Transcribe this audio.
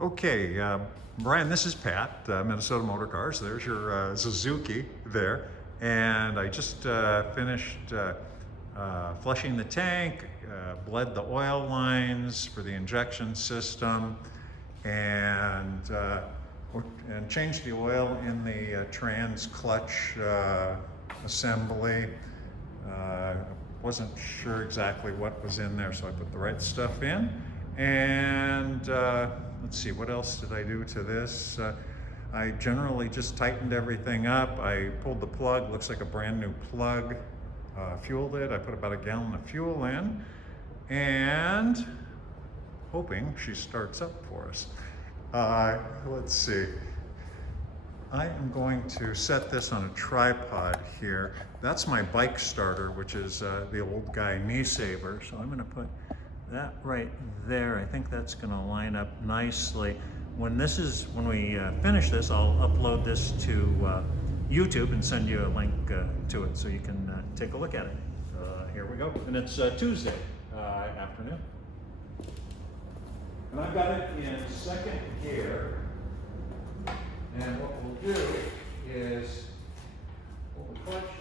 Okay, Brian, this is Pat, Minnesota Motor Cars. There's your Suzuki there. And I just finished flushing the tank, bled the oil lines for the injection system, and changed the oil in the trans clutch assembly. Wasn't sure exactly what was in there, so I put the right stuff in. And let's see, what else did I do to this? I generally just tightened everything up. I pulled the plug, looks like a brand new plug. Fueled it, I put about a gallon of fuel in, and hoping she starts up for us. Let's see. I am going to set this on a tripod here. That's my bike starter, which is the old guy knee saver. So I'm going to put that right there. I think that's going to line up nicely. When we finish this, I'll upload this to YouTube and send you a link to it so you can take a look at it. Here we go. And it's Tuesday afternoon. And I've got it in second gear. And what we'll do is pull the clutch